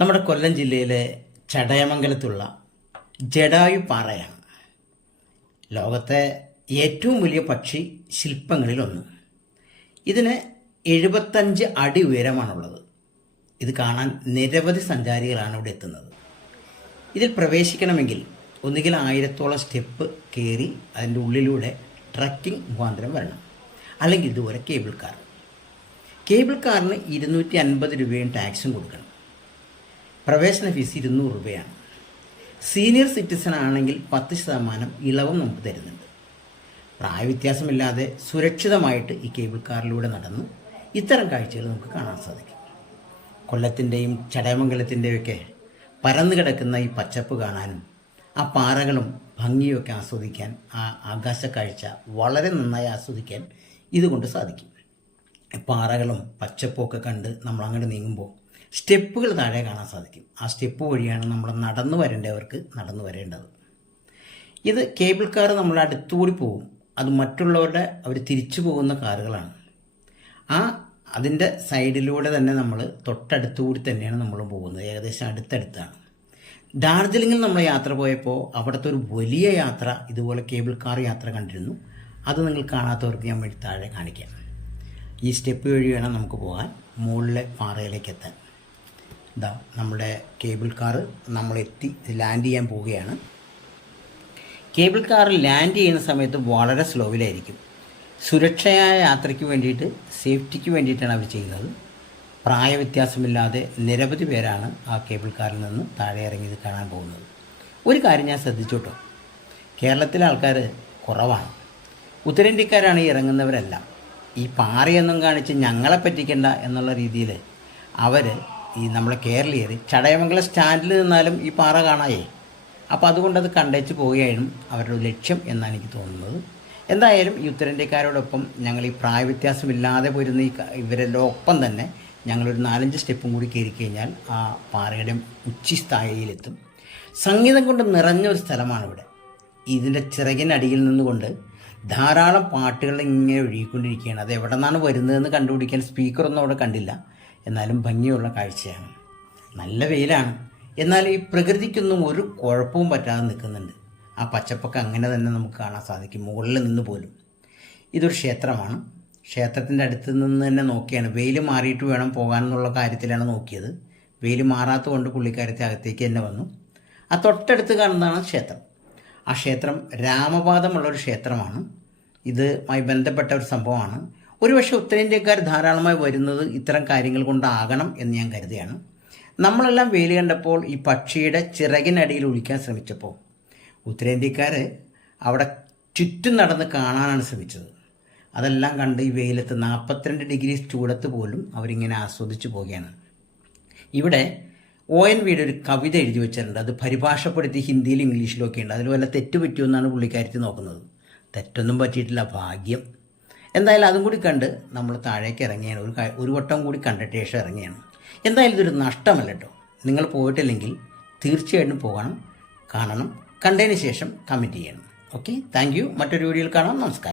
നമ്മുടെ കൊല്ലം ജില്ലയിലെ ചടയമംഗലത്തുള്ള ജഡായു പാറയാണ് ലോകത്തെ ഏറ്റവും വലിയ പക്ഷി ശില്പങ്ങളിലൊന്ന്. ഇതിന് എഴുപത്തഞ്ച് അടി ഉയരമാണുള്ളത്. ഇത് കാണാൻ നിരവധി സഞ്ചാരികളാണ് ഇവിടെ എത്തുന്നത്. ഇതിൽ പ്രവേശിക്കണമെങ്കിൽ ഒന്നുകിൽ ആയിരത്തോളം സ്റ്റെപ്പ് കയറി അതിന്റെ ഉള്ളിലൂടെ ട്രക്കിംഗ് മുഖാന്തരം വരണം. അല്ലെങ്കിൽ ഇതുപോലെ കേബിൾ കാർ. കേബിൾ കാറിന് ഇരുന്നൂറ്റി അൻപത് രൂപയും ടാക്സും കൊടുക്കണം. പ്രവേശന ഫീസ് ഇരുന്നൂറ് രൂപയാണ്. സീനിയർ സിറ്റിസൺ ആണെങ്കിൽ പത്ത് ശതമാനം ഇളവും നമുക്ക് തരുന്നുണ്ട്. പ്രായവ്യത്യാസമില്ലാതെ സുരക്ഷിതമായിട്ട് ഈ കേബിൾ കാറിലൂടെ നടന്ന് ഇത്തരം കാഴ്ചകൾ നമുക്ക് കാണാൻ സാധിക്കും. കൊല്ലത്തിന്റെയും ചടയമംഗലത്തിന്റെയും ഒക്കെ പരന്നു കിടക്കുന്ന ഈ പച്ചപ്പ് കാണാനും ആ പാറകളും ഭംഗിയൊക്കെ ആസ്വദിക്കാൻ ആ ആകാശ കാഴ്ച വളരെ നന്നായി ആസ്വദിക്കാൻ ഇതുകൊണ്ട് സാധിക്കും. പാറകളും പച്ചപ്പൊക്കെ കണ്ട് നമ്മൾ അങ്ങോട്ട് നീങ്ങുമ്പോൾ സ്റ്റെപ്പുകൾ താഴെ കാണാൻ സാധിക്കും. ആ സ്റ്റെപ്പ് വഴിയാണ് നമ്മൾ നടന്നു വരേണ്ടവർക്ക് നടന്നു വരേണ്ടത്. ഇത് കേബിൾ കാർ നമ്മൾ അടുത്തുകൂടി പോകും. അത് മറ്റുള്ളവരുടെ അവർ തിരിച്ചു പോകുന്ന കാറുകളാണ്. ആ അതിന്റെ സൈഡിലൂടെ തന്നെ നമ്മൾ തൊട്ടടുത്തുകൂടി തന്നെയാണ് നമ്മൾ പോകുന്നത്. ഏകദേശം അടുത്തടുത്താണ്. ഡാർജിലിംഗിൽ നമ്മൾ യാത്ര പോയപ്പോൾ അവിടുത്തെ ഒരു വലിയ യാത്ര ഇതുപോലെ കേബിൾ കാർ യാത്ര കണ്ടിരുന്നു. അത് നിങ്ങൾ കാണാത്തവർക്ക് ഞാൻ വഴി താഴെ കാണിക്കാം. ഈ സ്റ്റെപ്പ് വഴി വേണം നമുക്ക് പോകാൻ. മുകളിലെ പാറയിലേക്ക് എത്താൻ. ഇതാ നമ്മുടെ കേബിൾ കാർ നമ്മൾ എത്തി ലാൻഡ് ചെയ്യാൻ പോവുകയാണ്. കേബിൾ കാർ ലാൻഡ് ചെയ്യുന്ന സമയത്ത് വളരെ സ്ലോവിലായിരിക്കും. സുരക്ഷയായ യാത്രയ്ക്ക് വേണ്ടിയിട്ട് സേഫ്റ്റിക്ക് വേണ്ടിയിട്ടാണ് അവർ ചെയ്യുന്നത്. പ്രായവ്യത്യാസമില്ലാതെ നിരവധി പേരാണ് ആ കേബിൾ കാറിൽ നിന്ന് താഴെ ഇറങ്ങിയത് കാണാൻ പോകുന്നത്. ഒരു കാര്യം ഞാൻ ശ്രദ്ധിച്ചോട്ടോ. കേരളത്തിലെ ആൾക്കാർ കുറവാണ്. ഉത്തരേന്ത്യക്കാരാണ് ഈ ഇറങ്ങുന്നവരെല്ലാം. ഈ പാറയൊന്നും കാണിച്ച് ഞങ്ങളെ പറ്റിക്കണ്ട എന്നുള്ള രീതിയിൽ അവർ ഈ നമ്മളെ കേരളീയർ ചടയമംഗലം സ്റ്റാൻഡിൽ നിന്നാലും ഈ പാറ കാണായേ. അപ്പോൾ അതുകൊണ്ട് അത് കണ്ടേച്ച് പോവുകയായിരുന്നു. അവരുടെ ലക്ഷ്യം എന്നാണ് എനിക്ക് തോന്നുന്നത്. എന്തായാലും ഈ ഉത്തരേന്ത്യക്കാരോടൊപ്പം ഞങ്ങൾ ഈ പ്രായവ്യത്യാസമില്ലാതെ പോരുന്ന ഈ ഇവരെല്ലാം ഒപ്പം തന്നെ ഞങ്ങളൊരു നാലഞ്ച് സ്റ്റെപ്പും കൂടി കയറി കഴിഞ്ഞാൽ ആ പാറയുടെ ഉച്ചിസ്ഥായിയിലെത്തും സംഗീതം കൊണ്ട് നിറഞ്ഞ ഒരു സ്ഥലമാണ് ഇവിടെ ഇതിന്റെ ചിറകിനടിയിൽ നിന്നുകൊണ്ട് ധാരാളം പാട്ടുകൾ ഇങ്ങനെ ഒഴുകിക്കൊണ്ടിരിക്കുകയാണ്. അത് എവിടെ നിന്നാണ് വരുന്നതെന്ന് കണ്ടുപിടിക്കാൻ സ്പീക്കറൊന്നും അവിടെ കണ്ടില്ല. എന്നാലും ഭംഗിയുള്ള കാഴ്ചയാണ്. നല്ല വെയിലാണ്. എന്നാൽ ഈ പ്രകൃതിക്കൊന്നും ഒരു കുഴപ്പവും പറ്റാതെ നിൽക്കുന്നുണ്ട്. ആ പച്ചപ്പൊക്കെ അങ്ങനെ തന്നെ നമുക്ക് കാണാൻ സാധിക്കും. മുകളിൽ നിന്ന് പോലും. ഇതൊരു ക്ഷേത്രമാണ്. ക്ഷേത്രത്തിന്റെ അടുത്ത് നിന്ന് തന്നെ നോക്കിയാണ്. വെയിൽ മാറിയിട്ട് വേണം പോകാനെന്നുള്ള കാര്യത്തിലാണ് നോക്കിയത്. വെയിൽ മാറാത്തത് കൊണ്ട് പുള്ളിക്കാരത്തെ അകത്തേക്ക് തന്നെ വന്നു. ആ തൊട്ടടുത്ത് കാണുന്നതാണ് ക്ഷേത്രം. ആ ക്ഷേത്രം രാമപാദമുള്ളൊരു ക്ഷേത്രമാണ്. ഇതുമായി ബന്ധപ്പെട്ട ഒരു സംഭവമാണ്. ഒരുപക്ഷെ ഉത്തരേന്ത്യക്കാർ ധാരാളമായി വരുന്നത് ഇത്തരം കാര്യങ്ങൾ കൊണ്ടാകണം എന്ന് ഞാൻ കരുതുകയാണ്. നമ്മളെല്ലാം വെയിൽ കണ്ടപ്പോൾ ഈ പക്ഷിയുടെ ചിറകിനടിയിൽ ഒഴിക്കാൻ ശ്രമിച്ചപ്പോൾ ഉത്തരേന്ത്യക്കാർ അവിടെ ചുറ്റും നടന്ന് കാണാനാണ് ശ്രമിച്ചത്. അതെല്ലാം കണ്ട് ഈ വെയിലത്ത് നാൽപ്പത്തിരണ്ട് ഡിഗ്രി ചൂടത്ത് പോലും അവരിങ്ങനെ ആസ്വദിച്ചു പോവുകയാണ്. ഇവിടെ ഒ എൻ വിയുടെ ഒരു കവിത എഴുതി വെച്ചിട്ടുണ്ട്. അത് പരിഭാഷപ്പെടുത്തി ഹിന്ദിയിലും ഇംഗ്ലീഷിലും ഒക്കെ ഉണ്ട്. അതിൽ വല്ല തെറ്റ് പറ്റുമെന്നാണ് പുള്ളിക്കാരത്തി നോക്കുന്നത്. തെറ്റൊന്നും പറ്റിയിട്ടില്ല. ഭാഗ്യം. എന്തായാലും അതും കൂടി കണ്ട് നമ്മൾ താഴേക്ക് ഇറങ്ങിയാണ്. ഒരു ഒരു വട്ടം കൂടി കണ്ടിട്ട് ശേഷം ഇറങ്ങിയാണ്. എന്തായാലും ഇതൊരു നഷ്ടമല്ല കേട്ടോ. നിങ്ങൾ പോയിട്ടില്ലെങ്കിൽ തീർച്ചയായിട്ടും പോകണം കാണണം. കണ്ടതിന് ശേഷം കമന്റ് ചെയ്യണം. ഓക്കെ താങ്ക് മറ്റൊരു വീഡിയോയിൽ കാണാം. നമസ്കാരം.